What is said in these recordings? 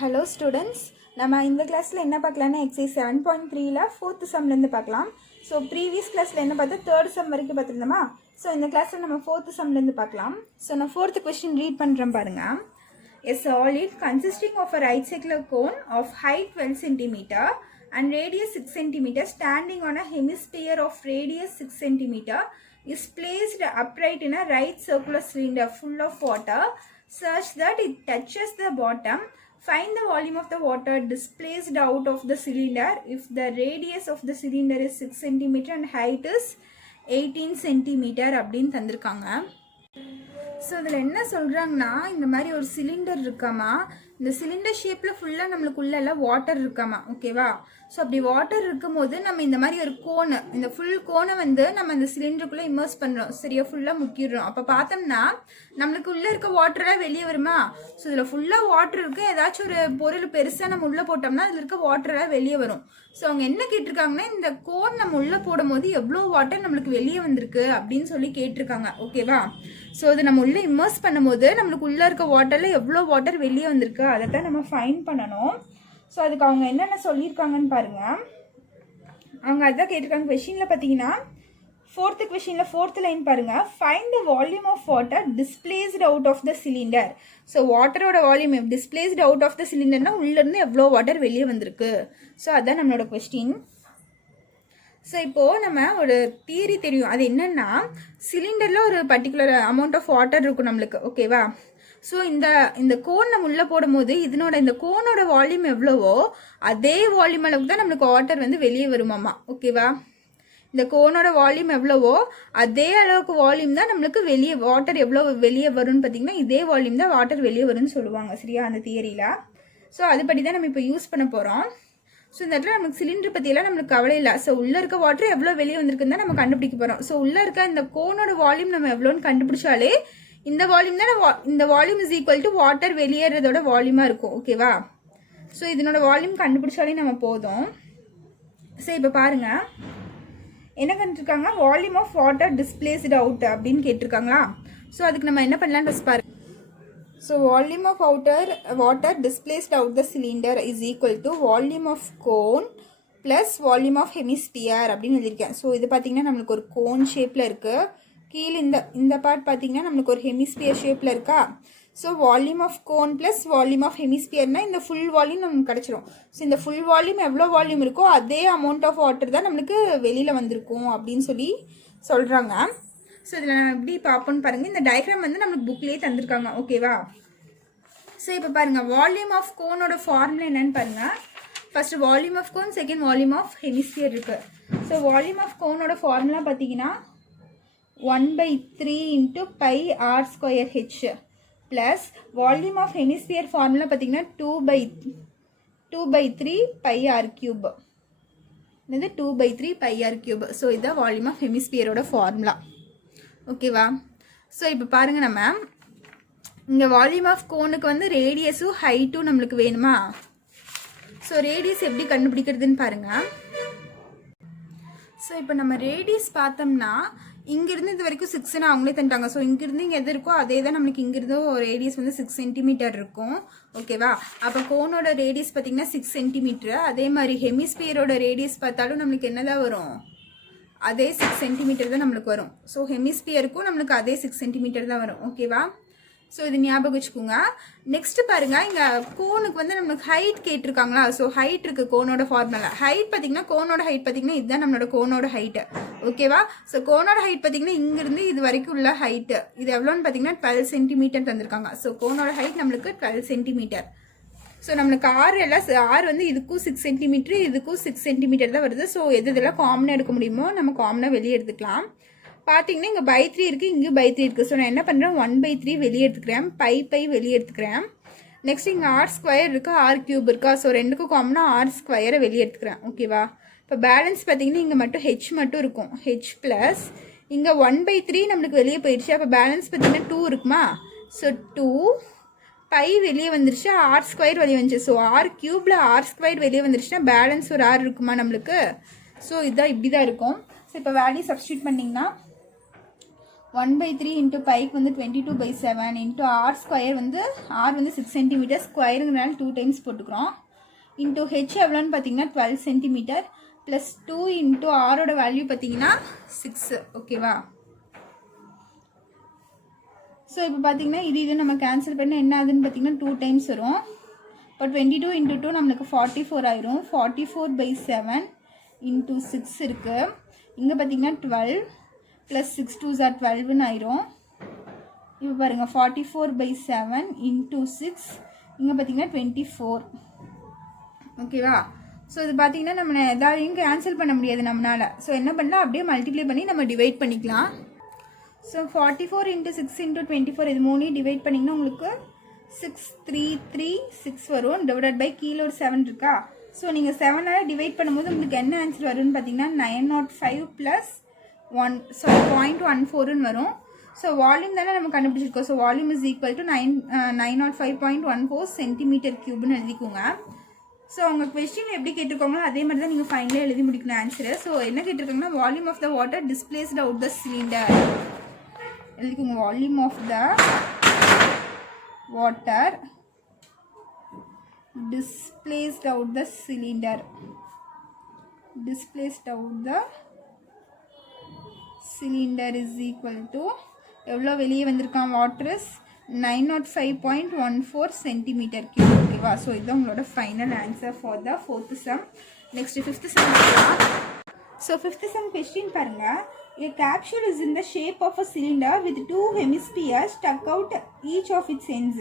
Hello students, நம்ம இந்த கிளாஸில் என்ன பார்க்கலான்னா எக்ஸைஸ் 7.3ல 4th சம்லேருந்து பார்க்கலாம். ஸோ ப்ரீவியஸ் கிளாஸில் என்ன பார்த்தா 3rd சம் வரைக்கும் பார்த்துருந்தோமா. ஸோ இந்த கிளாஸில் நம்ம 4th சம்லேருந்து பார்க்கலாம். ஸோ நான் 4th கொஸ்டின் ரீட் பண்ணுறேன் பாருங்கள். A solid consisting of a right circular cone of height 12 cm and radius 6 cm standing on a hemisphere of radius 6 cm is placed upright in a right circular cylinder full of water such that it touches the bottom. Find the volume of the water displaced out of the cylinder if the radius of the cylinder is 6 cm and height is 18 cm அப்படின்னு தந்திருக்காங்க. So இதில் என்ன சொல்கிறாங்கன்னா, இந்த மாதிரி ஒரு cylinder இருக்காமா, இந்த சிலிண்டர் ஷேப்பில் ஃபுல்லாக நம்மளுக்கு உள்ளெல்லாம் வாட்டர் இருக்காமா, ஓகேவா. ஸோ அப்படி வாட்டர் இருக்கும்போது நம்ம இந்த மாதிரி ஒரு கோனை, இந்த ஃபுல் கோனை வந்து நம்ம இந்த சிலிண்டருக்குள்ளே இமர்ஸ் பண்ணுறோம், சரியா, ஃபுல்லாக முக்கிடுறோம். அப்போ பார்த்தோம்னா நம்மளுக்கு உள்ளே இருக்க வாட்டராக வெளியே வருமா. ஸோ இதில் ஃபுல்லாக வாட்டர் இருக்குது, ஏதாச்சும் ஒரு பொருள் பெருசாக நம்ம உள்ளே போட்டோம்னா அதில் இருக்க வாட்டராக வெளியே வரும். ஸோ அவங்க என்ன கேட்டிருக்காங்கன்னா, இந்த கோன் நம்ம உள்ளே போடும் போது எவ்வளோ வாட்டர் நம்மளுக்கு வெளியே வந்திருக்கு அப்படின்னு சொல்லி கேட்டிருக்காங்க, ஓகேவா. ஸோ இது நம்ம உள்ளே இம்மர்ஸ் பண்ணும்போது நம்மளுக்கு உள்ளே இருக்க வாட்டரில் எவ்வளோ வாட்டர் வெளியே வந்திருக்கு அதை தான் நம்ம ஃபைண்ட் பண்ணணும். ஸோ அதுக்கு அவங்க என்னென்ன சொல்லியிருக்காங்கன்னு பாருங்கள். அவங்க அதான் கேட்டிருக்காங்க கொஷினில். பார்த்தீங்கன்னா 4th கொஷினில் 4th லைன் பாருங்கள். Find the volume of water displaced out of the cylinder. So வாட்டரோட volume displaced out of the சிலிண்டர்னா உள்ளேருந்து எவ்வளோ வாட்டர் வெளியே வந்திருக்கு. ஸோ அதுதான் நம்மளோட கொஸ்டின். ஸோ இப்போது நம்ம ஒரு தியரி தெரியும், அது என்னென்னா சிலிண்டரில் ஒரு பர்டிகுலர் அமௌண்ட் ஆஃப் வாட்டர் இருக்கும் நம்மளுக்கு, ஓகேவா. ஸோ இந்த கோன் நம்ம உள்ளே போடும் போது இந்த கோனோட வால்யூம் எவ்வளவோ அதே வால்யூம் அளவுக்கு தான் நம்மளுக்கு வாட்டர் வந்து வெளியே வருமாமா, ஓகேவா. இந்த கோனோட வால்யூம் எவ்வளவோ அதே அளவுக்கு வால்யூம் தான் நம்மளுக்கு வெளியே வாட்டர் எவ்வளோ வெளியே வரும்னு பார்த்தீங்கன்னா இதே வால்யூம் தான் வாட்டர் வெளியே வரும்னு சொல்லுவாங்க, சரியா, அந்த தியரியில். ஸோ அதுபடி தான் நம்ம இப்போ யூஸ் பண்ண போகிறோம். ஸோ இந்த இடத்துல நமக்கு சிலிண்டர் பற்றியெல்லாம் நம்மளுக்கு கவலை இல்லை. ஸோ உள்ளே இருக்க வாட்டர் எவ்வளோ வெளியே வந்திருக்குன்னு தான் நம்ம கண்டுபிடிக்க போகிறோம். ஸோ உள்ளே இருக்க இந்த கோனோட வால்யூம் நம்ம எவ்வளோன்னு கண்டுபிடிச்சாலே இந்த வால்யூம் தான் இந்த volume is equal to water வெளியேறதோட வால்யூமாக இருக்கும், ஓகேவா. ஸோ இதனோட வால்யூம் கண்டுபிடிச்சாலே நம்ம போதும். ஸோ இப்போ பாருங்கள் என்ன கண்டுருக்காங்க, volume of water displaced out அப்படின்னு கேட்டிருக்காங்களா. ஸோ அதுக்கு நம்ம என்ன பண்ணலான்னு ஃபஸ்ட் பாருங்க. So volume of water displaced out the cylinder is equal to volume of cone plus volume of hemisphere அப்படின்னு எழுதியிருக்கேன். ஸோ இது பார்த்தீங்கன்னா நம்மளுக்கு ஒரு கோன் ஷேப்பில் இருக்குது, கீழே இந்த பார்ட் பார்த்தீங்கன்னா நம்மளுக்கு ஒரு ஹெமிஸ்பியர் ஷேப்பில் இருக்கா. So volume of cone plus volume of ஹெமிஸ்பியர்னால் இந்த ஃபுல் வால்யூம் நமக்கு கிடச்சிரும். ஸோ இந்த ஃபுல் வால்யூம் எவ்வளோ வால்யூம் இருக்கோ அதே அமௌண்ட் ஆஃப் வாட்டர் தான் நம்மளுக்கு வெளியில் வந்திருக்கும் அப்படின்னு சொல்லி சொல்கிறாங்க. ஸோ இதில் நான் எப்படி பார்ப்போன்னு பாருங்கள். இந்த டயக்ராம் வந்து நம்மளுக்கு புக்லேயே தந்திருக்காங்க, ஓகேவா. ஸோ இப்போ பாருங்கள், வால்யூம் ஆஃப் கோனோட ஃபார்முலா என்னன்னு பாருங்கள். First volume of cone, second volume of hemisphere இருக்குது. ஸோ வால்யூம் ஆஃப் கோனோட ஃபார்முலா பார்த்தீங்கன்னா 1/3 × πr² plus volume of hemisphere formula பார்த்தீங்கன்னா 2/3 πr³. இது 2/3 πr³. ஸோ இதுதான் வால்யூம் ஆஃப் ஹெமிஸ்பியரோட ஃபார்முலா, ஓகேவா. ஸோ இப்போ பாருங்கள், நம்ம இங்கே வால்யூம் ஆஃப் கோனுக்கு வந்து ரேடியஸும் ஹைட்டும் நம்மளுக்கு வேணுமா. ஸோ ரேடியஸ் எப்படி கண்டுபிடிக்கிறதுன்னு பாருங்கள். ஸோ இப்போ நம்ம ரேடியஸ் பார்த்தோம்னா இங்கேருந்து இது வரைக்கும் 6ன்னு அவங்களே தந்துட்டாங்க. ஸோ இங்கேருந்து இங்கே எது இருக்கோ அதே தான் நம்மளுக்கு இங்கேருந்து ரேடியஸ் வந்து 6 சென்டிமீட்டர் இருக்கும், ஓகேவா. அப்போ கோனோட ரேடியஸ் பார்த்திங்கன்னா 6 சென்டிமீட்ரு. அதே மாதிரி ஹெமிஸ்பியரோட ரேடியஸ் பார்த்தாலும் நம்மளுக்கு என்ன தான் வரும், அதே 6 சென்டிமீட்டர் தான் நம்மளுக்கு வரும். ஸோ ஹெமிஸ்பியருக்கும் நம்மளுக்கு அதே 6 சென்டிமீட்டர் தான் வரும், ஓகேவா. ஸோ இது ஞாபகம் வச்சுக்கோங்க. நெக்ஸ்ட் பாருங்கள், இங்கே கோனுக்கு வந்து நம்மளுக்கு ஹைட் கேட்டிருக்காங்களா. ஸோ ஹைட் இருக்குது கோனோட ஃபார்முலா. ஹைட் பார்த்தீங்கன்னா கோனோட ஹைட் பார்த்தீங்கன்னா இதுதான் நம்மளோட கோனோட ஹைட்டு, ஓகேவா. ஸோ கோனோட ஹைட் பார்த்தீங்கன்னா இங்கேருந்து இது வரைக்கும் உள்ள ஹைட்டு இது எவ்வளோன்னு பார்த்தீங்கன்னா 12 சென்டிமீட்டர் தந்திருக்காங்க. ஸோ கோனோட ஹைட் நம்மளுக்கு 12 சென்டிமீட்டர். ஸோ நம்மளுக்கு ஆறு வந்து இதுக்கும் 6 சென்டிமீட்டர், இதுக்கும் 6 சென்டிமீட்டர் தான் வருது. ஸோ எதெல்லாம் காமனாக எடுக்க முடியுமோ நம்ம காமனாக வெளியே எடுத்துக்கலாம். பார்த்தீங்கன்னா இங்கே /3 இருக்குது, இங்கேயும் /3 இருக்குது. ஸோ நான் என்ன பண்ணுறேன், 1/3 வெளியே எடுத்துக்கிறேன், π வெளியே எடுத்துக்கிறேன். நெக்ஸ்ட் இங்கே r² இருக்குது, r³ இருக்கா. ஸோ ரெண்டுக்கும் காமனாக r² வெளியே எடுத்துக்கிறேன், ஓகேவா. இப்போ பேலன்ஸ் பார்த்தீங்கன்னா இங்கே மட்டும் h மட்டும் இருக்கும், h ப்ளஸ் இங்கே 1/3 நம்மளுக்கு வெளியே போயிடுச்சு. அப்போ பேலன்ஸ் பார்த்தீங்கன்னா 2 இருக்குமா. ஸோ 2 π வெளியே வந்துருச்சு, r² வெளியே வந்துச்சு. ஸோ r³ r² வெளியே வந்துருச்சுன்னா பேலன்ஸ் ஒரு r இருக்குமா நம்மளுக்கு. ஸோ இதுதான் இப்படி தான் இருக்கும். ஸோ இப்போ வேல்யூ சப்ஸ்டியூட் பண்ணிங்கன்னா 1/3 இன்ட்டு பைக்கு வந்து 22/7 இன்ட்டு ஆர் ஸ்கொயர் வந்து ஆர் வந்து 6 சென்டிமீட்டர் ஸ்கொயருங்கிறனால 2 டைம்ஸ் போட்டுக்கிறோம். இன்ட்டு ஹெச் எவ்வளோன்னு பார்த்தீங்கன்னா 12 சென்டிமீட்டர் ப்ளஸ் 2 இன்ட்டு ஆரோட வேல்யூ பார்த்தீங்கன்னா 6. ஓகேவா? ஸோ இப்போ பார்த்தீங்கன்னா இது நம்ம கேன்சல் பண்ண என்ன ஆகுதுன்னு பார்த்தீங்கன்னா 2 டைம்ஸ் வரும். இப்போ 22 இன்ட்டு 2 நம்மளுக்கு 44 ஆயிரும். 44/7 இன்ட்டு 6 இருக்குது. இங்கே பார்த்தீங்கன்னா 12 ப்ளஸ் 6 2s are 12ன்னு ஆயிரும். இப்போ பாருங்கள் 44/7 இன்ட்டு 6 இங்கே பார்த்தீங்கன்னா 24. ஓகேவா? ஸோ இது பார்த்தீங்கன்னா நம்ம எதாலையும் கேன்சல் பண்ண முடியாது நம்மளால். ஸோ என்ன பண்ணலாம், அப்படியே மல்டிப்ளை பண்ணி நம்ம டிவைட் பண்ணிக்கலாம். ஸோ 44 இன்ட்டு 6 இன்ட்டு 24 இது 3 டிவைட் பண்ணிங்கன்னா உங்களுக்கு 6336 வரும். டிவைட் பை கீழே ஒரு 7 இருக்கா. ஸோ நீங்கள் 7ஆல் டிவைட் பண்ணும்போது உங்களுக்கு என்ன ஆன்சர் வரும்னு பார்த்தீங்கன்னா 905 ப்ளஸ் 0.14ன்னு வரும். ஸோ வால்யூம் தானே நம்ம கண்டுபிடிச்சிருக்கோம். So volume is equal to 905.14 centimetre கியூப்னு எழுதிக்கோங்க. ஸோ உங்கள் கொஸ்டின் எப்படி கேட்டிருக்கோங்களோ அதே மாதிரி தான் நீங்கள் ஃபைனலாக எழுதி முடிக்கணும் ஆன்சரு. ஸோ என்ன கேட்டிருக்காங்கன்னா volume of the water displaced out the cylinder எழுதிக்கோங்க. Volume of the water displaced out the cylinder is equal to எவ்வளோ வெளியே வந்திருக்கான் வாட்டர் இஸ் 905.14 சென்டிமீட்டர் கியூப். ஓகேவா? ஸோ இதுதான் உங்களோட final answer for the 4th sum. Next 5th sum. So 5th sum question பாருங்கள். A capsule is in the shape of a cylinder with 2 hemispheres stuck out each of its ends.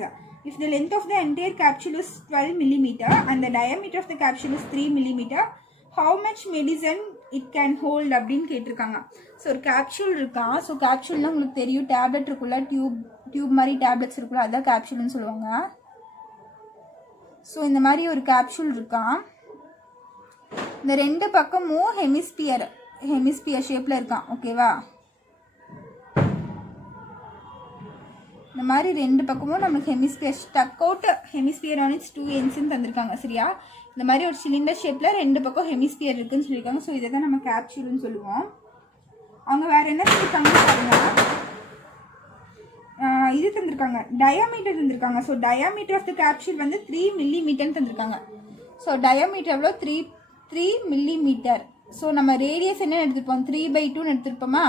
If the length of the entire capsule is 12 mm and the diameter of the capsule is 3 mm, how much medicine it can hold அப்படின்னு கேட்டிருக்காங்க. So ஒரு capsule இருக்கா. So கேப்சூல்னால் உங்களுக்கு தெரியும், tablet இருக்குல்ல, tube மாதிரி tablets இருக்குல்ல, அதுதான் கேப்சூல்னு சொல்லுவாங்க. ஸோ இந்த மாதிரி ஒரு கேப்சூல் இருக்கா. இந்த 2 பக்கமும் ஹெமிஸ்பியர் ஷேப்பில் இருக்கான். ஓகேவா? இந்த மாதிரி 2 பக்கமும் நமக்கு hemisphere stuck out hemisphere on it's 2 ends தந்திருக்காங்க. சரியா? இந்த மாதிரி ஒரு சிலிண்டர் ஷேப்பில் 2 பக்கம் ஹெமிஸ்பியர் இருக்குன்னு சொல்லியிருக்காங்க. ஸோ இதை தான் நம்ம கேப்சூல்னு சொல்லுவோம். அவங்க வேறு என்ன தந்திருக்காங்க பாருங்க, இது தந்திருக்காங்க, டயாமீட்டர் தந்திருக்காங்க. So diameter of the capsule வந்து 3 mm தந்திருக்காங்க. ஸோ டயாமீட்டர் எவ்வளோ 3 mm. ஸோ நம்ம ரேடியஸ் என்ன எடுத்துருப்போம் 3/2ன்னு எடுத்துருப்போமா.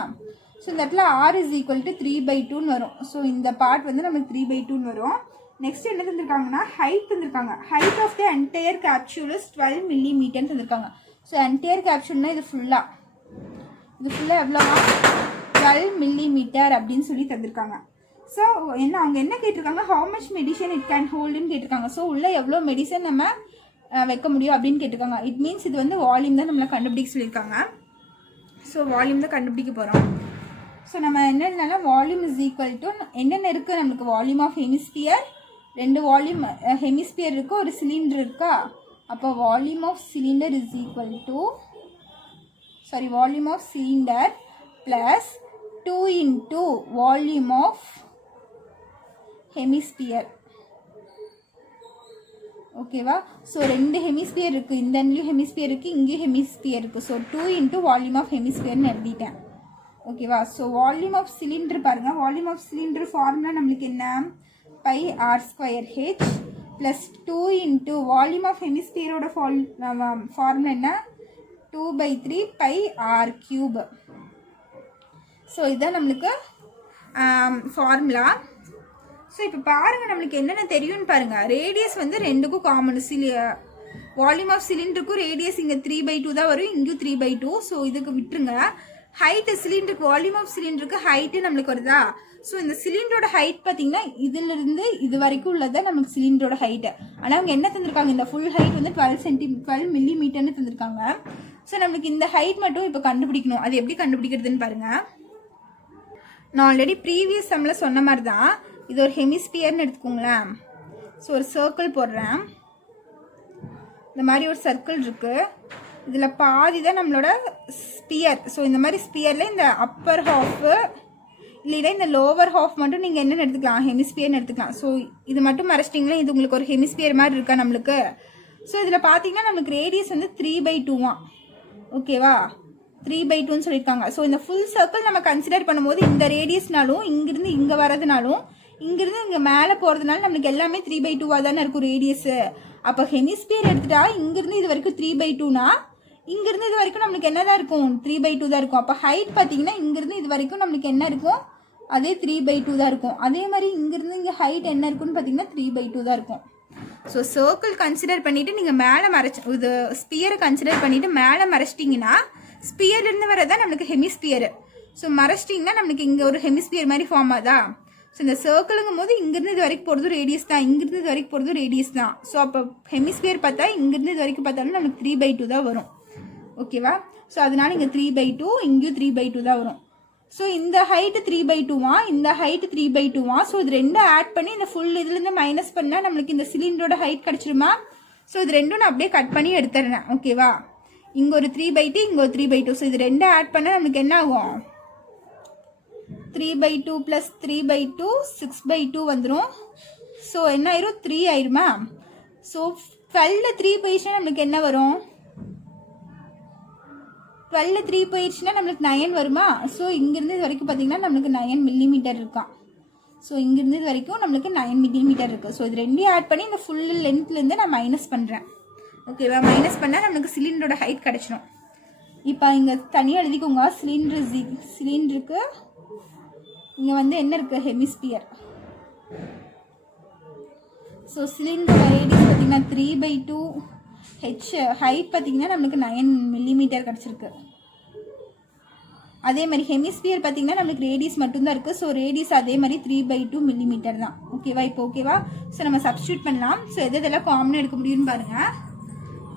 ஸோ இந்த இடத்துல R is equal to 3/2ன்னு வரும். ஸோ இந்த பார்ட் வந்து நமக்கு 3/2ன்னு வரும். நெக்ஸ்ட் என்ன தந்திருக்காங்கன்னா ஹைட் தந்திருக்காங்க. Height of the entire capsule is 12 mm தந்திருக்காங்க. ஸோ என்டையர் கேப்சூல்னா இது ஃபுல்லாக எவ்வளோவா 12 mm அப்படின்னு சொல்லி தந்திருக்காங்க. ஸோ அவங்க என்ன கேட்டிருக்காங்க, how much medicine it can ஹோல்டுன்னு கேட்டிருக்காங்க. ஸோ உள்ள எவ்வளோ மெடிசன் நம்ம வைக்க முடியும் அப்படின்னு கேட்டிருக்காங்க. இட் மீன்ஸ் இது வந்து வால்யூம் தான் நம்மளை கண்டுபிடிக்க சொல்லியிருக்காங்க. ஸோ வால்யூம் தான் கண்டுபிடிக்க போகிறோம். ஸோ நம்ம என்னென்னா வால்யூம் இஸ் ஈக்குவல் டு என்னென்ன இருக்குது நம்மளுக்கு, volume of hemisphere, 2 volume hemisphere இருக்குது, ஒரு சிலிண்டர் இருக்கா. அப்போ volume of cylinder is equal to volume of cylinder plus 2 into volume of hemisphere. ஓகேவா? ஸோ 2 ஹெமிஸ்பியர் இருக்குது, இந்த எண்ட்லேயும் ஹெமிஸ்பியர் இருக்குது, இங்கேயும் ஹெமிஸ்பியர் இருக்குது. ஸோ 2 இன்ட்டு வால்யூம் ஆஃப் ஹெமிஸ்பியர்னு எழுதிட்டேன். ஓகேவா? ஸோ வால்யூம் ஆஃப் சிலிண்டர் பாருங்கள். வால்யூம் ஆஃப் சிலிண்டர் ஃபார்முலா நம்மளுக்கு என்ன, πr² plus 2 into volume of ஹெமிஸ்பியரோட ஃபார்முலா என்ன 2/3 πr³. ஸோ இதுதான் நம்மளுக்கு ஃபார்முலா. ஸோ இப்போ பாருங்கள் நம்மளுக்கு என்னென்ன தெரியும்னு பாருங்கள். ரேடியஸ் வந்து 2க்கும் காமன். வால்யூம் ஆஃப் சிலிண்டருக்கும் ரேடியஸ் இங்கே 3/2 தான் வரும், இங்கேயும் 3/2. ஸோ இதுக்கு விட்டுருங்க. ஹைட்டு சிலிண்டருக்கு, வால்யூம் ஆஃப் சிலிண்டருக்கு ஹைட்டு நம்மளுக்கு வருதா. ஸோ இந்த சிலிண்டரோட ஹைட் பார்த்தீங்கன்னா இதிலிருந்து இது வரைக்கும் உள்ளதான் நமக்கு சிலிண்டரோட ஹைட்டு. ஆனால் அவங்க என்ன தந்திருக்காங்க, இந்த ஃபுல் ஹைட் வந்து 12 mm தந்திருக்காங்க. ஸோ நம்மளுக்கு இந்த ஹைட் மட்டும் இப்போ கண்டுபிடிக்கணும். அது எப்படி கண்டுபிடிக்கிறதுன்னு பாருங்கள். நான் ஆல்ரெடி ப்ரீவியஸ் சம்மில் சொன்ன மாதிரி தான். இது ஒரு ஹெமிஸ்பியர்னு எடுத்துக்கோங்களேன். ஸோ ஒரு சர்க்கிள் போடுறேன். இந்த மாதிரி ஒரு சர்க்கிள் இருக்குது. இதில் பாதி தான் நம்மளோட ஸ்பியர். ஸோ இந்த மாதிரி ஸ்பியரில் இந்த அப்பர் ஹாஃபு இல்லைன்னா இந்த லோவர் ஹாஃப் மட்டும் நீங்கள் என்னென்னு எடுத்துக்கலாம், ஹெமிஸ்பியர்னு எடுத்துக்கலாம். ஸோ இது மட்டும் மறைச்சிட்டிங்கன்னா இது உங்களுக்கு ஒரு ஹெமிஸ்பியர் மாதிரி இருக்கா நம்மளுக்கு. ஸோ இதில் பார்த்தீங்கன்னா நம்மளுக்கு ரேடியஸ் வந்து 3/2. ஓகேவா? 3/2ன்னு சொல்லியிருக்காங்க. ஸோ இந்த ஃபுல் சர்க்கிள் நம்ம கன்சிடர் பண்ணும்போது இந்த ரேடியஸ்னாலும் இங்கிருந்து இங்கே வரதுனாலும் இங்கிருந்து இங்கே மேலே போகிறதுனால நம்மளுக்கு எல்லாமே 3/2 தானே இருக்கும் ரேடியஸு. அப்போ ஹெமிஸ்பியர் எடுத்துட்டா இங்கிருந்து இது வரைக்கும் 3/2னா இங்கிருந்து இது வரைக்கும் நம்மளுக்கு என்ன தான் இருக்கும் 3/2 தான் இருக்கும். அப்போ ஹைட் பார்த்தீங்கன்னா இங்கிருந்து இது வரைக்கும் நம்மளுக்கு என்ன இருக்கும் அதே 3/2 தான் இருக்கும். அதே மாதிரி இங்கிருந்து இங்கே ஹைட் என்ன இருக்குன்னு பார்த்தீங்கன்னா 3/2 தான் இருக்கும். ஸோ சர்க்கிள் கன்சிடர் பண்ணிவிட்டு நீங்கள் மேலே இது ஸ்பியரை கன்சிடர் பண்ணிவிட்டு மேலே மறைச்சிட்டிங்கன்னா ஸ்பியர்லேருந்து வரதான் நம்மளுக்கு ஹெமிஸ்பியர். ஸோ மறைச்சிட்டிங்கன்னா நம்மளுக்கு இங்கே ஒரு ஹெமிஸ்பியர் மாதிரி ஃபார்ம் ஆகுதா. ஸோ இந்த சர்க்கிளுங்கும் போது இங்கிருந்து இது வரைக்கும் போகிறதும் ரேடியஸ் தான், இங்கிருந்து இது வரைக்கும் போகிறதும் ரேடியஸ் தான். ஸோ அப்போ ஹெமிஸ்பியர் பார்த்தா இங்கிருந்து இது வரைக்கும் பார்த்தாலும் நமக்கு 3/2 தான் வரும். ஓகேவா. ஸோ அதனால இங்கே 3/2 இங்கேயும் 3/2 தான் வரும். ஸோ இந்த ஹைட்டு 3/2வா இந்த ஹைட்டு 3/2வா. ஸோ இது ரெண்டும் ஆட் பண்ணி இந்த ஃபுல் இதுலேருந்து மைனஸ் பண்ணால் நம்மளுக்கு இந்த சிலிண்டரோட ஹைட் கிடச்சிருமா. ஸோ இது ரெண்டும் நான் அப்படியே கட் பண்ணி எடுத்துறேன். ஓகேவா. இங்கே ஒரு 3/2 இங்கே ஒரு 3/2. ஸோ இது ரெண்டும் ஆட் பண்ணால் நம்மளுக்கு என்ன ஆகும் 3/2 + 3/2 6/2 வந்துடும். ஸோ என்ன ஆயிரும் 3 ஆயிருமா. ஸோ 12ல் 3 போயிடுச்சுன்னா நம்மளுக்கு என்ன வரும் 12ல் 3 போயிடுச்சுன்னா நம்மளுக்கு 9 வருமா. ஸோ இங்கேருந்து இது வரைக்கும் பார்த்தீங்கன்னா நம்மளுக்கு 9 மில்லிமீட்டர் இருக்கான். ஸோ இங்கேருந்து இது வரைக்கும் நம்மளுக்கு 9 மில்லிமீட்டர் இருக்குது. ஸோ இது ரெண்டையும் ஆட் பண்ணி இந்த ஃபுல் லென்த்லேருந்து நான் மைனஸ் பண்ணுறேன். ஓகேவா. மைனஸ் பண்ணால் நம்மளுக்கு சிலிண்டரோட ஹைட் கிடச்சிடும். இப்போ இங்கே தனியாக எழுதிக்கோங்க. சிலிண்டருக்கு இங்கே வந்து என்ன இருக்குது ஹெமிஸ்பியர். ஸோ சிலிண்டரோட ரேடியஸ் பார்த்தீங்கன்னா 3/2 ஹைட் பார்த்தீங்கன்னா நம்மளுக்கு 9 மில்லிமீட்டர் கிடச்சிருக்கு. அதே மாதிரி ஹெமிஸ்பியர் பார்த்தீங்கன்னா நம்மளுக்கு ரேடியஸ் மட்டும்தான் இருக்குது. ஸோ ரேடியஸ் அதே மாதிரி 3/2 மில்லிமீட்டர் தான். ஓகேவா. இப்போ ஓகேவா. ஸோ நம்ம சப்ஸ்டியூட் பண்ணலாம். ஸோ எதெல்லாம் காமனாக எடுக்க முடியும்னு பாருங்கள்.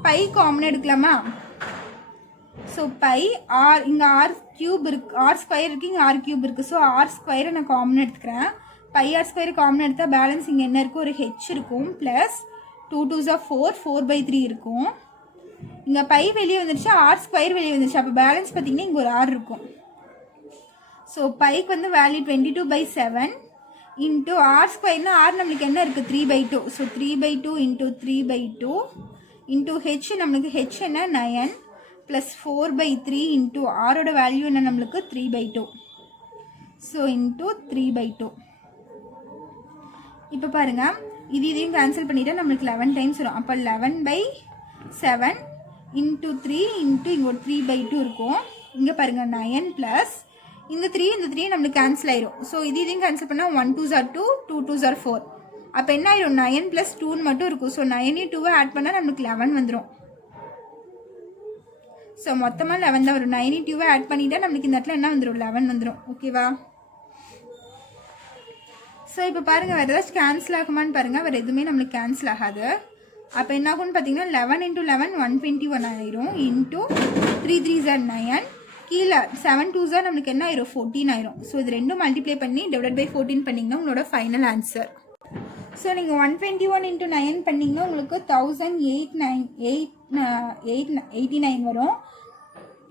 பை காமனாக எடுக்கலாமா. ஸோ பை ஆர் இங்கே r³ இருக்குது, r² இருக்குது, இங்கே r³ இருக்குது. ஸோ r² நான் காமனாக எடுத்துக்கிறேன். பை r² காமனாக எடுத்தால் பேலன்ஸ் இங்கே என்ன இருக்கும் ஒரு h இருக்கும் ப்ளஸ் 2 2s are 4 4/3 இருக்கும். இங்கே பை வெளியே வந்துருச்சு r² வெளியே வந்துருச்சு. அப்போ பேலன்ஸ் பார்த்தீங்கன்னா இங்கே ஒரு r இருக்கும். ஸோ பைக்கு வந்து வேல்யூ 22/7 இன்ட்டு r²னா r நம்மளுக்கு என்ன இருக்குது 3/2. ஸோ 3/2 இன்ட்டு 3/2 இன்ட்டு ஹெச் நம்மளுக்கு ஹெச் என்ன 9 ப்ளஸ் 4/3 இன்ட்டு ஆரோட வேல்யூ என்ன நம்மளுக்கு 3/2. So into 3/2. இப்போ பாருங்கள் இதையும் கேன்சல் பண்ணிவிட்டால் நம்மளுக்கு 11 டைம்ஸ் வரும். அப்போ 11/7 இன்ட்டு 3 இன்ட்டு இங்கே ஒரு 3/2 இருக்கும். இங்கே பாருங்கள் 9 ப்ளஸ் இந்த 3 நம்மளுக்கு கேன்சல் ஆயிரும். ஸோ இதையும் கேன்சல் பண்ணால் 1 2s are 2 2 2s are 4. அப்போ என்ன ஆயிரும் 9 + 2 மட்டும் இருக்கும். ஸோ 9 2 ஆட் பண்ணால் நம்மளுக்கு 11 வந்துடும். ஸோ மொத்தமாக 11 தான் வரும். 9 2 ஆட் பண்ணிவிட்டால் நம்மளுக்கு இந்த இடத்துல என்ன வந்துடும் 11 வந்துடும். ஓகேவா. ஸோ இப்போ பாருங்கள் வேறு ஏதாச்சும் கேன்சல் ஆகுமான்னு பாருங்கள். வேறு எதுவுமே நம்மளுக்கு கேன்சல் ஆகாது. அப்போ என்ன ஆகும்னு பார்த்தீங்கன்னா 11 × 11 121 ஆயிரும் இன்ட்டு 3 3s are 9 கீழே 7 2s are நம்மளுக்கு என்ன ஆயிரும் 14 ஆயிரும். ஸோ இது ரெண்டும் மல்டிப்ளை பண்ணி /14 பண்ணிங்கன்னா உங்களோட ஃபைனல் ஆன்சர். ஸோ நீங்கள் 121 × 9 பண்ணிங்கன்னா உங்களுக்கு 1089 வரும்.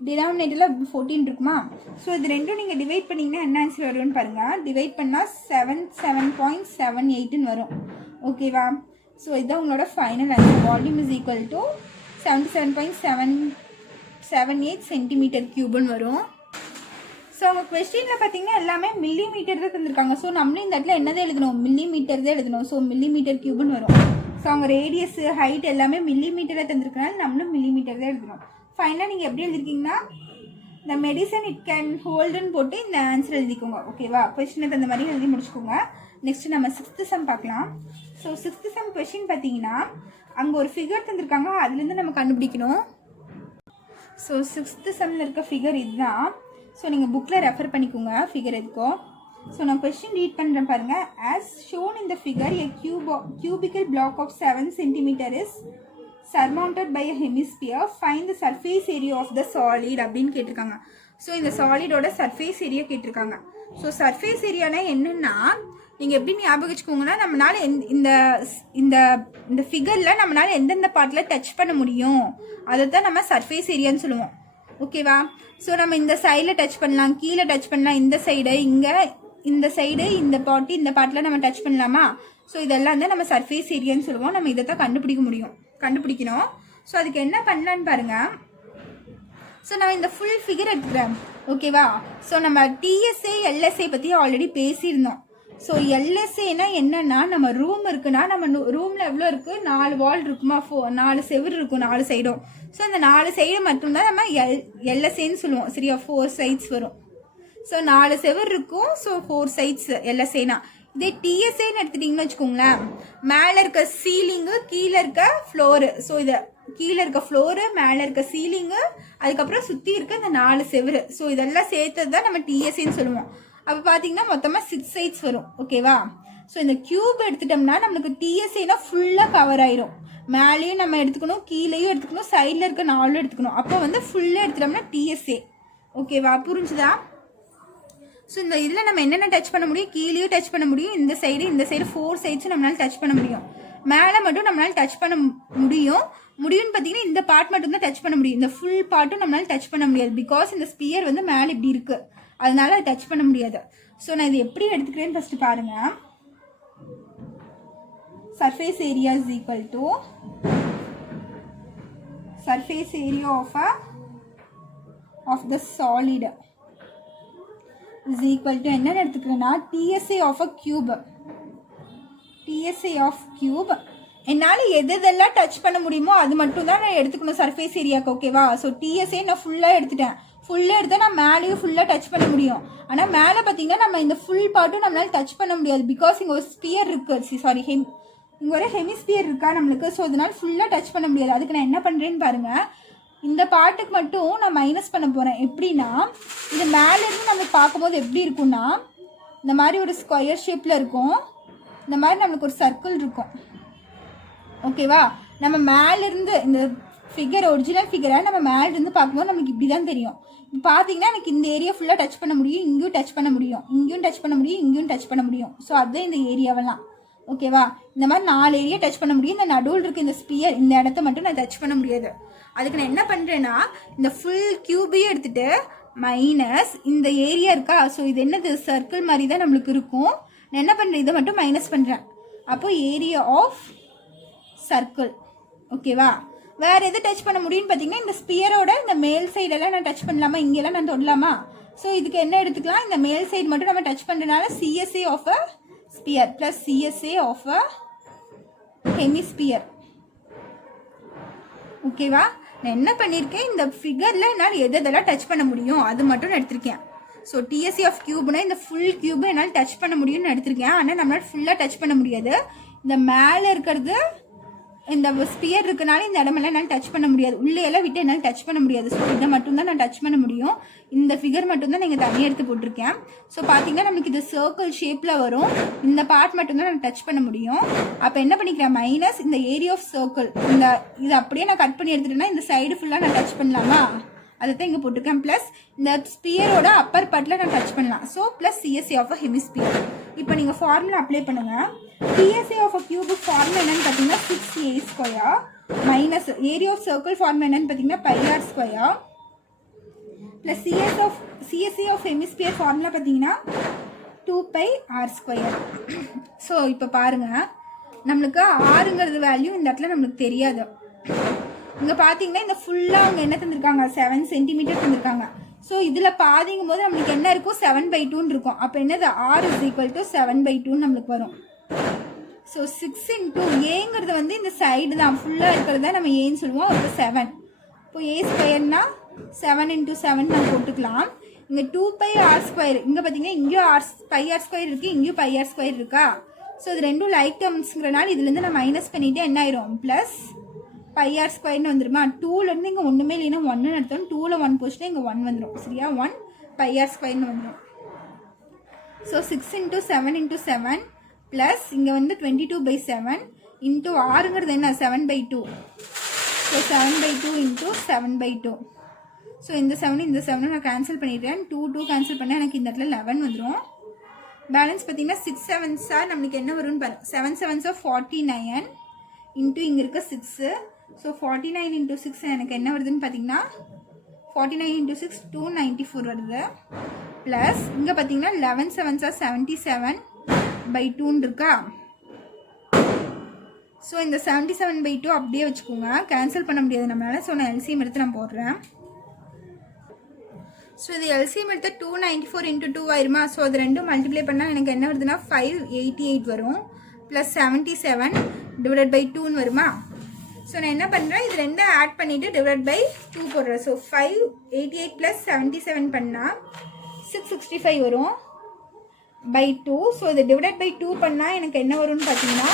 டினாமினேட்டரில் 14 இருக்குமா. ஸோ இது ரெண்டும் நீங்கள் டிவைட் பண்ணிங்கன்னா என்ன ஆன்சர் வரும்னு பாருங்கள். டிவைட் பண்ணால் 77.78ன்னு வரும். ஓகேவா. ஸோ இதுதான் உங்களோட final answer. Volume is equal to 77.78 cm3 வரும். ஸோ அவங்க கொஸ்டினில் பார்த்தீங்கன்னா எல்லாமே மில்லிமீட்டர் தான் தந்திருக்காங்க. ஸோ நம்மளும் இந்த இடத்துல என்னதான் எழுதணும் மில்லிமீட்டர் தான் எழுதணும். ஸோ மில்லிமீட்டர்3 வரும். ஸோ அவங்க ரேடியஸ் ஹைட் எல்லாமே மில்லிமீட்டராக தந்திருக்கனால நம்மளும் மில்லிமீட்டர் தான் எழுதணும். ஃபைனலாக நீங்கள் எப்படி எழுதிருக்கீங்கன்னா இந்த மெடிசன் இட் கேன் ஹோல்டுன்னு போட்டு இந்த ஆன்சர் எழுதிக்கோங்க. ஓகேவா. கொஸ்டினை தந்த மாதிரி எழுதி முடிச்சுக்கோங்க. நெக்ஸ்ட்டு நம்ம 6th சம் பார்க்கலாம். ஸோ 6th சம் கொஸ்டின் பார்த்தீங்கன்னா அங்கே ஒரு ஃபிகர் தந்திருக்காங்க. அதுலேருந்து நம்ம கண்டுபிடிக்கணும். ஸோ 6th சம்மில் இருக்க ஃபிகர் இதுதான். ஸோ நீங்கள் புக்கில் ரெஃபர் பண்ணிக்கோங்க ஃபிகர் எதுக்கோ. ஸோ நான் கொஸ்டின் ரீட் பண்ணுறேன் பாருங்கள். As shown in the figure a cubical block of 7 cm is surmounted by a hemisphere. Find the surface area of the solid அப்படின்னு கேட்டிருக்காங்க. ஸோ இந்த சாலிடோட சர்ஃபேஸ் ஏரியா கேட்டிருக்காங்க. ஸோ சர்ஃபேஸ் ஏரியானா என்னென்னா நீங்கள் எப்படி ஞாபகம் வச்சுக்கோங்கன்னா நம்மளால இந்த இந்த இந்த ஃபிகரில் நம்மளால எந்தெந்த பார்ட்டில் டச் பண்ண முடியும் அதை தான் நம்ம சர்ஃபேஸ் ஏரியான்னு சொல்லுவோம். ஓகேவா. ஸோ நம்ம இந்த சைடில் டச் பண்ணலாம், கீழே டச் பண்ணலாம், இந்த சைடு இங்கே இந்த சைடு இந்த பார்ட்டில் நம்ம டச் பண்ணலாமா. ஸோ இதெல்லாம் வந்து நம்ம சர்ஃபேஸ் ஏரியான்னு சொல்லுவோம். நம்ம இதை தான் கண்டுபிடிக்கணும். ஸோ அதுக்கு என்ன பண்ணலான்னு பாருங்கள். ஸோ நான் இந்த ஃபுல் ஃபிகர் எடுத்துக்கிறேன். ஓகேவா? ஸோ நம்ம டிஎஸ்ஏ எல்எஸ்ஏ பற்றி ஆல்ரெடி பேசியிருந்தோம். ஸோ எல்எஸ்ஏனா என்னன்னா, நம்ம ரூம் இருக்குன்னா நம்ம ரூமில் எவ்வளோ இருக்குது, 4 வால் இருக்குமா, 4 செவர் இருக்கும் 4 சைடும். ஸோ அந்த 4 சைடு மட்டும்தான் நம்ம எல்எஸ்ஏன்னு சொல்லுவோம். சரியா? 4 சைட்ஸ் வரும். ஸோ 4 செவர் இருக்கும். ஸோ 4 சைட்ஸ் எல்எஸ்ஏனா. இதே டிஎஸ்ஏன்னு எடுத்துட்டிங்கன்னு வச்சுக்கோங்களேன், மேலே இருக்க சீலிங்கு, கீழே இருக்க ஃப்ளோரு. ஸோ இதை கீழே இருக்க ஃப்ளோரு, மேலே இருக்க சீலிங்கு, அதுக்கப்புறம் சுற்றி இருக்க இந்த 4 செவரு. ஸோ இதெல்லாம் சேர்த்தது தான் நம்ம டிஎஸ்ஏன்னு சொல்லுவோம். அப்போ பார்த்தீங்கன்னா மொத்தமாக 6 சைட்ஸ் வரும். ஓகேவா? ஸோ இந்த கியூப் எடுத்துட்டோம்னா நம்மளுக்கு டிஎஸ்ஏனா ஃபுல்லாக கவர் ஆயிரும். மேலேயும் நம்ம எடுத்துக்கணும், கீழேயும் எடுத்துக்கணும், சைடில் இருக்க 4 எடுத்துக்கணும். அப்போ வந்து ஃபுல்லாக எடுத்துட்டோம்னா டிஎஸ்ஏ. ஓகேவா? புரிஞ்சுதா? ஸோ இந்த இதில் நம்ம என்னென்ன டச் பண்ண முடியும், கீழேயும் டச் பண்ண முடியும், இந்த சைடு 4 சைட்ஸும் நம்மளால் டச் பண்ண முடியும். மேலே மட்டும் நம்மளால் டச் பண்ண முடியும்னு பார்த்தீங்கன்னா இந்த பார்ட் மட்டும் தான் டச் பண்ண முடியும். இந்த ஃபுல் பார்ட்டும் நம்மளால் டச் பண்ண முடியாது. பிகாஸ் இந்த ஸ்பியர் வந்து மேலே இப்படி இருக்கு, அதனால அதை டச் பண்ண முடியாது. ஸோ நான் இது எப்படி எடுத்துக்கிறேன்னு ஃபர்ஸ்ட் பாருங்க. Surface area is equal to surface area of the solid is equal to என்னன்னு எடுத்துக்கிறேன்னா TSA of a cube. TSA of cube என்னால் எதெல்லாம் டச் பண்ண முடியுமோ அது மட்டும் தான் நான் எடுத்துக்கணும் சர்ஃபேஸ் ஏரியாவுக்கு. ஓகேவா? ஸோ டிஎஸ்ஏ நான் ஃபுல்லாக எடுத்துட்டேன். ஃபுல்லாக எடுத்தால் நான் மேலேயும் ஃபுல்லாக டச் பண்ண முடியும். ஆனால் மேலே பார்த்தீங்கன்னா நம்ம இந்த ஃபுல் பார்ட்டும் நம்மளால் டச் பண்ண முடியாது. பிகாஸ் இங்கே ஒரு ஸ்பியர் இருக்குது, சாரி இங்கே ஒரு ஹெமிஸ்பியர் இருக்கா நம்மளுக்கு. ஸோ அதனால் ஃபுல்லாக டச் பண்ண முடியாது. அதுக்கு நான் என்ன பண்ணுறேன்னு பாருங்கள். இந்த பார்ட்டுக்கு மட்டும் நான் மைனஸ் பண்ண போகிறேன். எப்படின்னா, இது மேலேருந்து நம்ம பார்க்கும்போது எப்படி இருக்கும்னா, இந்த மாதிரி ஒரு ஸ்கொயர் ஷேப்பில் இருக்கும். இந்த மாதிரி நம்மளுக்கு ஒரு சர்க்கிள் இருக்கும். ஓகேவா? நம்ம மேலேருந்து இந்த ஃபிகர், ஒரிஜினல் ஃபிகரை நம்ம மேலேருந்து பார்க்கும்போது நமக்கு இப்படி தான் தெரியும். இப்போ பார்த்தீங்கன்னா எனக்கு இந்த ஏரியா ஃபுல்லாக டச் பண்ண முடியும், இங்கேயும் டச் பண்ண முடியும், இங்கேயும் டச் பண்ண முடியும், இங்கேயும் டச் பண்ண முடியும். ஸோ அதுதான் இந்த ஏரியாவெல்லாம். ஓகேவா? இந்த மாதிரி 4 ஏரியா டச் பண்ண முடியும். இந்த நடுவில் இருக்க இந்த ஸ்பியர், இந்த இடத்த மட்டும் நான் டச் பண்ண முடியாது. அதுக்கு நான் என்ன பண்ணுறேன்னா, இந்த ஃபுல் கியூபையும் எடுத்துகிட்டு மைனஸ் இந்த ஏரியா இருக்கா. ஸோ இது என்னது, சர்க்கிள் மாதிரி தான் நம்மளுக்கு இருக்கும். நான் என்ன பண்ணுறேன், இதை மட்டும் மைனஸ் பண்ணுறேன். அப்போ ஏரியா ஆஃப் சர்க்கிள். ஓகேவா? வேறு எது டச் பண்ண முடியும்னு பார்த்தீங்கன்னா, இந்த ஸ்பியரோட இந்த மேல் சைடெல்லாம் நான் டச் பண்ணலாமா, இங்கெல்லாம் நான் தொடலாமா. ஸோ இதுக்கு என்ன எடுத்துக்கலாம், இந்த மேல் சைடு மட்டும் நம்ம டச் பண்ணுறதுனால CSA of a sphere plus CSA of a hemisphere. ஓகேவா? நான் என்ன பண்ணியிருக்கேன், இந்த ஃபிகரில் என்னால் எதெல்லாம் டச் பண்ண முடியும் அது மட்டும் நான் எடுத்திருக்கேன். ஸோ டிஎஸ்ஏ ஆஃப் கியூப்னா இந்த ஃபுல் கியூபை என்னால் டச் பண்ண முடியும்னு எடுத்திருக்கேன். ஆனால் நம்மளால் ஃபுல்லாக டச் பண்ண முடியாது. இந்த மேலே இருக்கிறது, இந்த ஸ்பியர் இருக்கனால இந்த இடமெல்லாம் என்னால் டச் பண்ண முடியாது. உள்ளே எல்லாம் விட்டு என்னால் டச் பண்ண முடியாது. ஸோ இதை மட்டும்தான் நான் டச் பண்ண முடியும். இந்த ஃபிகர் மட்டும்தான் நீங்கள் தனியாக எடுத்து போட்டிருக்கேன். ஸோ பார்த்தீங்கன்னா நமக்கு இது சர்க்கிள் ஷேப்பில் வரும். இந்த பார்ட் மட்டும்தான் நான் டச் பண்ண முடியும். அப்போ என்ன பண்ணிக்கிறேன், மைனஸ் இந்த ஏரியா ஆஃப் சர்க்கிள். இது அப்படியே நான் கட் பண்ணி எடுத்துட்டேன்னா இந்த சைடு ஃபுல்லாக நான் டச் பண்ணலாமா, அதை தான் இங்கே போட்டிருக்கேன். ப்ளஸ் இந்த ஸ்பியரோட அப்பர் பார்ட்டில் நான் டச் பண்ணலாம். So plus CSA of a hemisphere. இப்போ நீங்கள் ஃபார்முலா அப்ளை பண்ணுங்கள். டிஎஸ்ஏ ஆஃப் அ கியூபுக்கு ஃபார்முலா என்னன்னு பார்த்தீங்கன்னா 6a² minus area of circle formula என்னன்னு பார்த்தீங்கன்னா πr² plus CSA of hemisphere formula பார்த்தீங்கன்னா 2πr². ஸோ இப்போ பாருங்கள், நம்மளுக்கு ஆறுங்கிறது வேல்யூ இந்த இடத்துல நம்மளுக்கு தெரியாது. இங்கே பார்த்தீங்கன்னா இந்த ஃபுல்லாக அவங்க என்ன தந்திருக்காங்க, 7 சென்டிமீட்டர் தந்திருக்காங்க. ஸோ இதில் பாதிங்கும் போது நம்மளுக்கு என்ன இருக்கும், 7/2 இருக்கும். அப்போ என்னது, r is equal to 7/2 நம்மளுக்கு வரும். ஸோ 6 into ஏங்கிறது வந்து இந்த சைடு தான் ஃபுல்லாக இருக்கிறது தான் நம்ம ஏன்னு சொல்லுவோம். அப்போ 7. இப்போ a²னா 7 into 7 நம்ம போட்டுக்கலாம். இங்கே 2πr². இங்கே பார்த்தீங்கன்னா இங்கேயும் πr² இருக்குது, இங்கேயும் πr² இருக்கா. ஸோ இது ரெண்டும் லைக் டேர்ம்ஸ்ங்கிறனால இதுலேருந்து நான் மைனஸ் பண்ணிவிட்டு என்ன ஆயிரும், ப்ளஸ் πr² வந்துருமா. 2லேருந்து இங்கே ஒன்றுமே இல்லைன்னா 1 எடுத்தோம். 2ல் 1 போச்சுன்னா இங்கே 1 வந்துடும். சரியா? 1 πr² வந்துடும். ஸோ 6 into 7 into 7 ப்ளஸ் இங்கே வந்து 22/7 இன்ட்டு ஆறுங்கிறது என்ன, 7/2. So 7/2 into 7/2. ஸோ இந்த 7 நான் கேன்சல் பண்ணிடுறேன். 2 கேன்சல் பண்ணால் எனக்கு இந்த இடத்துல 11 வந்துடும். பேலன்ஸ் பார்த்தீங்கன்னா 6 7s நம்மளுக்கு என்ன வரும்னு பாருங்கள். 7 7s 49 இன்ட்டு இங்கே இருக்க 6. ஸோ 49 into 6 எனக்கு என்ன வருதுன்னு பார்த்தீங்கன்னா 49 into 6 294 வருது. ப்ளஸ் இங்கே பார்த்தீங்கன்னா 11 7s 77/2 இருக்கா. ஸோ இந்த 77/2 அப்படியே வச்சுக்கோங்க, கேன்சல் பண்ண முடியாது நம்மளால. ஸோ நான் எல்சிஎம் எடுத்து நான் போடுறேன். ஸோ இது எல்சிஎம் எடுத்தால் 294 இன்ட்டு 2 ஆயிருமா. ஸோ அது ரெண்டும் மல்டிப்ளை பண்ணால் எனக்கு என்ன வருதுன்னா 588 வரும். ப்ளஸ் 77 டிவைடட் பை 2ன்னு வருமா. ஸோ நான் என்ன பண்ணுறேன், இது ரெண்டும் ஆட் பண்ணிவிட்டு டிவைட் பை 2 போடுறேன். ஸோ 588 ப்ளஸ் 77 பண்ணால் 665 வரும் பை 2. ஸோ இது டிவைட் பை 2 பண்ணால் எனக்கு என்ன வரும்னு பார்த்தீங்கன்னா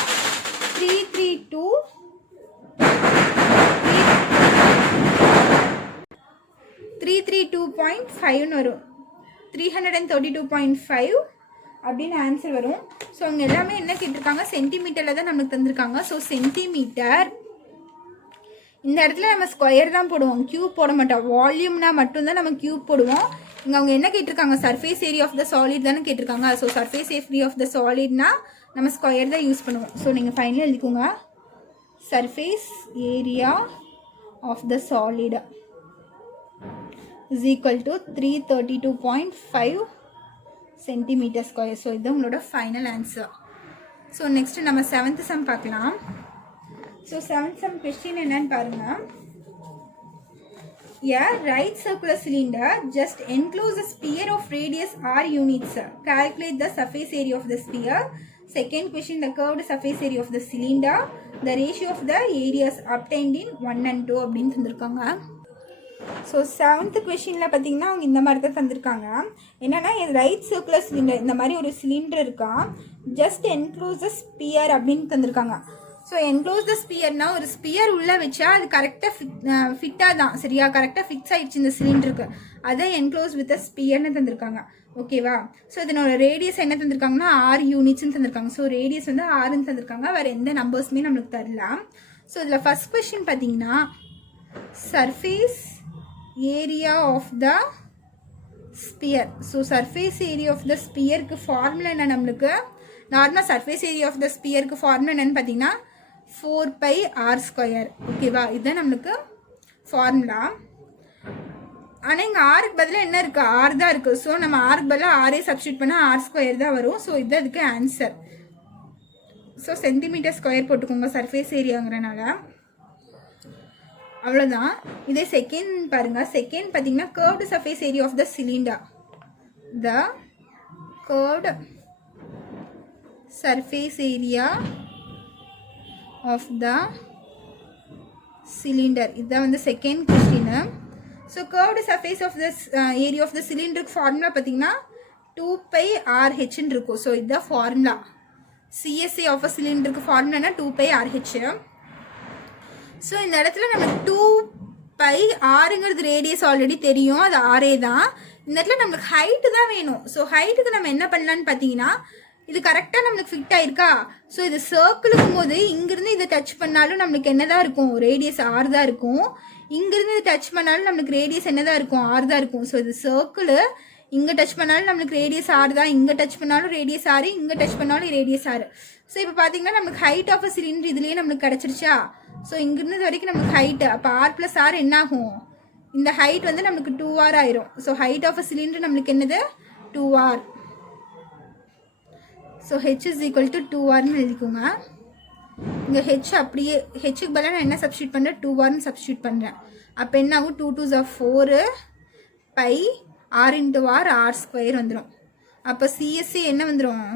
332.5ன்னு வரும். 332.5 அப்படின்னு ஆன்சர் வரும். ஸோ அவங்க எல்லாமே என்ன கேட்டிருக்காங்க, சென்டிமீட்டரில் தான் நமக்கு தந்திருக்காங்க. So centimetre. இந்த இடத்துல நம்ம ஸ்கொயர் தான் போடுவோம், கியூப் போட மாட்டோம். வால்யூம்னா மட்டும்தான் நம்ம கியூப் போடுவோம். இங்கே அவங்க என்ன கேட்டிருக்காங்க, surface area of the solid தானே கேட்டிருக்காங்க. So surface area of the சாலிட்னா நம்ம ஸ்கொயர் தான் யூஸ் பண்ணுவோம். ஸோ நீங்கள் ஃபைனலாக எழுதிக்கோங்க, surface area of the solid is equal to 332.5 centimeter square. So இது உங்களோட ஃபைனல் ஆன்சர். ஸோ நெக்ஸ்ட் நம்ம 7th சம் பார்க்கலாம். ஸோ 7th சம் கொஸ்டின் என்னன்னு பாருங்க. A right circular cylinder just enclose a sphere of radius r units. Calculate the surface area of the sphere. Second question, the curved surface area of the cylinder. The ratio of the areas obtained in 1 and 2 அப்படின்னு தந்திருக்காங்க. So 7th கொஷினில் பார்த்தீங்கன்னா அவங்க இந்த மாதிரி தான் தந்திருக்காங்க. என்னென்னா ரைட் சர்க்குலர் சிலிண்டர், இந்த மாதிரி ஒரு சிலிண்டர் இருக்கா, ஜஸ்ட் என்க்ளோஸ் த ஸ்பியர் அப்படின்னு தந்திருக்காங்க. ஸோ என்க்ளோஸ் த ஸ்பியர்னா ஒரு ஸ்பியர் உள்ளே வச்சா அது கரெக்டாக ஃபிட்டாக தான், சரியா, கரெக்டாக ஃபிக்ஸ் ஆகிடுச்சு இந்த சிலிண்டருக்கு. அதை என்க்ளோஸ் வித் அ ஸ்பியர்னு தந்திருக்காங்க. ஓகேவா. ஸோ இதனோட ரேடியஸ் என்ன தந்திருக்காங்கன்னா 6 யூனிட்ஸ்ன்னு தந்திருக்காங்க. ஸோ ரேடியஸ் வந்து 6ன்னு தந்திருக்காங்க. வேறு எந்த நம்பர்ஸுமே நம்மளுக்கு தரலாம். ஸோ இதில் ஃபர்ஸ்ட் கொஸ்டின் பார்த்தீங்கன்னா surface area of the sphere. So surface area of the ஸ்பியருக்கு ஃபார்முலா என்ன, நம்மளுக்கு நார்மலாக சர்ஃபேஸ் ஏரியா ஆஃப் த ஸ்பியருக்கு ஃபார்முலா என்னன்னு பார்த்தீங்கன்னா 4πr². ஓகேவா, இதுதான் நம்மளுக்கு ஃபார்முலா. ஆனால் இங்கே ஆருக்கு பதிலாக என்ன இருக்குது, ஆர் தான் இருக்குது. ஸோ நம்ம ஆருக்கு பதிலாக ஆரே சப்ஸ்டியூட் பண்ணால் r² தான் வரும். ஸோ இது அதுக்கு ஆன்சர். ஸோ சென்டிமீட்டர் ஸ்கொயர் போட்டுக்கோங்க சர்ஃபேஸ் ஏரியாங்கிறனால. அவ்வளோதான். இதே செகண்ட் பாருங்க. செகண்ட் பார்த்தீங்கன்னா curved surface area of the cylinder. The curved surface area of the cylinder, இதுதான் வந்து second question. So curved surface of the area of the சிலிண்டருக்கு ஃபார்முலா பார்த்தீங்கன்னா 2πRhன்னு இருக்கும். ஸோ இதுதான் ஃபார்முலா. சிஎஸ்ஏ ஆஃப் அ சிலிண்டருக்கு ஃபார்முலானா 2πRh. ஸோ இந்த இடத்துல நமக்கு 2πrங்கிறது ரேடியஸ் ஆல்ரெடி தெரியும், அது ஆரே தான். இந்த இடத்துல நம்மளுக்கு ஹைட்டு தான் வேணும். ஸோ ஹைட்டுக்கு நம்ம என்ன பண்ணலான்னு பார்த்தீங்கன்னா, இது கரெக்டாக நம்மளுக்கு ஃபிட் ஆயிருக்கா. ஸோ இது சர்க்கிளுக்கும் போது இங்கிருந்து இதை டச் பண்ணாலும் நம்மளுக்கு என்னதான் இருக்கும், ரேடியஸ் ஆர் தான் இருக்கும். இங்கிருந்து இதை டச் பண்ணாலும் நம்மளுக்கு ரேடியஸ் என்னதான் இருக்கும், ஆர் தான் இருக்கும். ஸோ இது சர்க்கிள், இங்கே டச் பண்ணாலும் நம்மளுக்கு ரேடியஸ் ஆர் தான், இங்கே டச் பண்ணாலும் ரேடியஸ் ஆர், இங்கே டச் பண்ணாலும் ரேடியஸ் ஆர். ஸோ இப்போ பார்த்தீங்கன்னா நம்மளுக்கு ஹைட் ஆஃப் அ சிலிண்டர் இதுலேயே நம்மளுக்கு கிடச்சிருச்சா. ஸோ இங்கிருந்து வரைக்கும் நம்மளுக்கு ஹைட்டு, அப்போ r + r என்ன ஆகும், இந்த ஹைட் வந்து நம்மளுக்கு 2r ஆயிரும். So height of a cylinder நம்மளுக்கு என்னது 2r. So h is equal to 2rன்னு எழுதிக்கோங்க. இங்கே h அப்படியே, ஹெச்சுக்கு பதிலாக நான் என்ன சப்ஸ்டியூட் பண்ணுறேன், 2rன்னு சப்ஸ்டியூட் பண்ணுறேன். அப்போ என்ன ஆகும், 2 2s are 4 π r into r, r² வந்துடும். அப்போ சிஎஸ்ஏ என்ன வந்துடும்,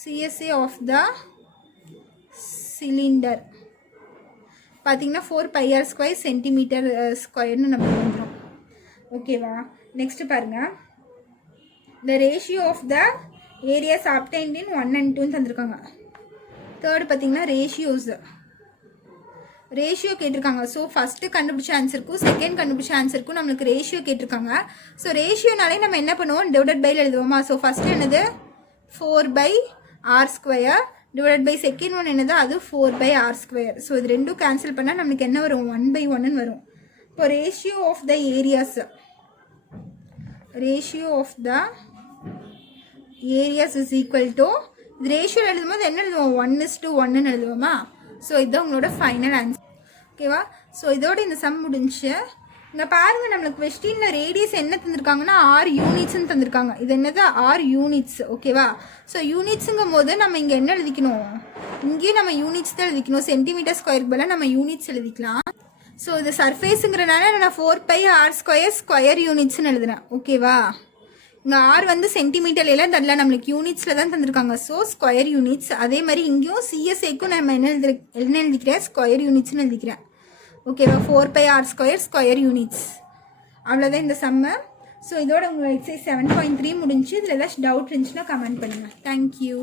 சிஎஸ்ஏ ஆஃப் த சிலிண்டர் பார்த்தீங்கன்னா 4πr² சென்டிமீட்டர் ஸ்கொயர்னு நம்ம வந்துடும். ஓகேவா. நெக்ஸ்ட் பாருங்கள், the ratio of the areas obtained in 1 and 2ன்னு தந்திருக்காங்க. தேர்டு பார்த்தீங்கன்னா ரேஷியோ கேட்டிருக்காங்க. ஸோ ஃபஸ்ட்டு கண்டுபிடிச்ச ஆன்சருக்கும் செகண்ட் கண்டுபிடிச்ச ஆன்சருக்கும் நம்மளுக்கு ரேஷியோ கேட்டிருக்காங்க. ஸோ ரேஷியோனாலே நம்ம என்ன பண்ணுவோம், டிவைடட் பைல எழுதுவோமா. ஸோ ஃபஸ்ட்டு என்னது 4/r² divided by second one என்னது, அது 4/r². ஸோ இது ரெண்டும் கேன்சல் பண்ணால் நம்மளுக்கு என்ன வரும், 1/1ன்னு வரும். இப்போ ratio of the areas, ratio of the areas is equal to, இது ரேஷியோ எழுதும்போது என்ன எழுதுவோம், 1:1ன்னு எழுதுவோமா. ஸோ இதுதான் உங்களோட ஃபைனல் ஆன்சர். ஓகேவா. ஸோ இதோட இந்த சம் முடிஞ்சு. இங்கே பாருங்கள், நம்மளுக்கு கொஸ்டினில் ரேடியஸ் என்ன தந்திருக்காங்கன்னா 6 யூனிட்ஸ்ன்னு தந்திருக்காங்க. இது என்னது 6 யூனிட்ஸ். ஓகேவா. ஸோ யூனிட்ஸுங்கும் போது நம்ம இங்கே என்ன எழுதிக்கணும், இங்கேயும் நம்ம யூனிட்ஸ் தான் எழுதிக்கணும். சென்டிமீட்டர் ஸ்கொயருக்கு பதிலாக நம்ம யூனிட்ஸ் எழுதிக்கலாம். ஸோ இது சர்ஃபேஸுங்கிறனால நான் 4πr² ஸ்கொயர் யூனிட்ஸ்னு எழுதுறேன். ஓகேவா? இங்கே ஆர் வந்து சென்டிமீட்டர்லாம் தரல, நம்மளுக்கு யூனிட்ஸில் தான் தந்திருக்காங்க. So square units. அதே மாதிரி இங்கேயும் சிஎஸ்ஐக்கும் நம்ம என்ன எழுதிக்கிறேன்? ஸ்கொயர் யூனிட்ஸ்னு எழுதிக்கிறேன். ஓகேவா? 4πr² square units. அவ்வளோதான் இந்த சம்மை. ஸோ இதோட உங்கள் எக்ஸசைஸ் 7.3 முடிஞ்சு. இதில் ஏதாச்சும் டவுட் இருந்துச்சுன்னா கமெண்ட் பண்ணுங்கள். தேங்க்யூ.